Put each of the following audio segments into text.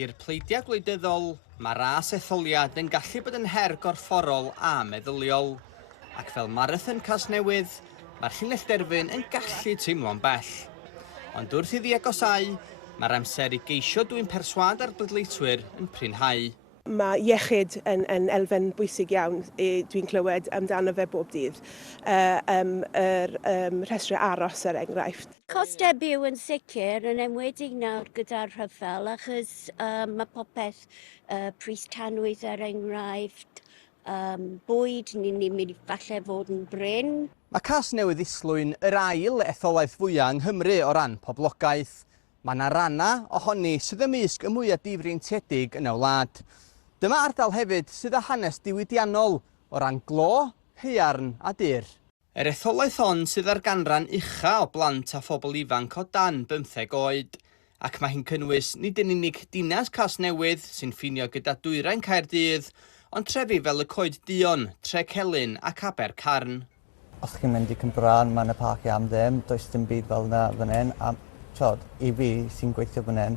I'r pleidiau gwleidyddol, mae ras etholiad yn gallu bod yn her gorfforol a meddyliol. Ac fel marathon Casnewydd, mae'r llinell derfyn yn gallu teimlo'n bell. Ond wrth iddi agosau, mae'r amser i geisio dwy'n perswad ar bleidleiswyr yn prinhau. Mae iechyd yn elfen bwysig iawn dwi'n clywed amdano fe bob dydd. Rhestrau aros er enghraifft. Costau byw yn sicr yn enwedig nawr gyda'r rhyfel achos mae popeth pris tanwydd er enghraifft, bwyd ni'n mynd i falle fod yn bryn. Mae Casnewydd Islwyn yr ail etholaeth fwyaf yng Nghymru o ran poblogaeth. Mae yna ranna ohoni sydd ymysg y mwyaf difreintiedig yn y wlad. Dyma ardal hefyd sydd â hanes diwydiannol o ran glo, haearn a dir. Yr etholaeth hon sydd ar ganran ucha o blant a phobl ifanc o dan 15 oed. Ac mae hi'n cynnwys nid yn unig dinas Casnewydd sy'n ffinio gyda dwyrain Caerdydd, ond trefi fel y Coed Duon, Tre Celyn ac Abercarn. Os chi'n mynd i Cymraen, mae yna parciau am ddim, does dim byd fel yna fan hyn. A i fi sy'n gweithio fan hyn,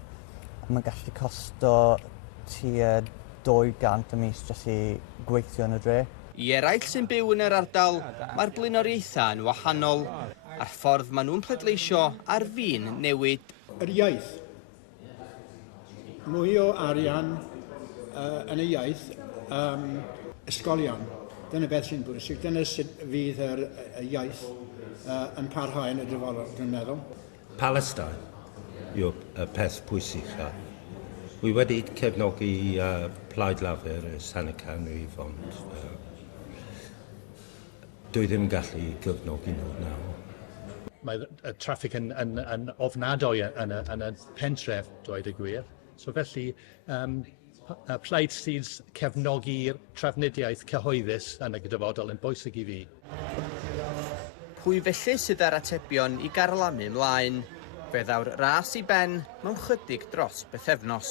mae'n gallu costo tua 200 y mis jyst i gweithio yn y dre. I eraill sy'n byw yn yr ardal, mae'r blaenoriaethau yn wahanol, a'r ffordd maen nhw'n pleidleisio ar fin newid. Yr iaith. Mwy o arian yn y iaith, ysgolion. Dyna beth sy'n bwysig. Dyna sut fydd yr iaith yn parhau yn y dyfodol, dwi'n meddwl. Palestine yw'r peth pwysig. Wi wedi cefnogi pleidleisio y Senedd Canrif, ond dwi ddim yn gallu cefnogi nhw nawr. Mae y traffig yn ofnadwy yn y pentref, dweud y gwir. So felly, plaid sydd cefnogi'r trafnidiaeth cyhoeddus yn y dyfodol yn bwysig i fi. Pwy felly sydd ar atebion i garlamu ymlaen? Fe ddaw'r ras i ben mewn chydig dros bythefnos.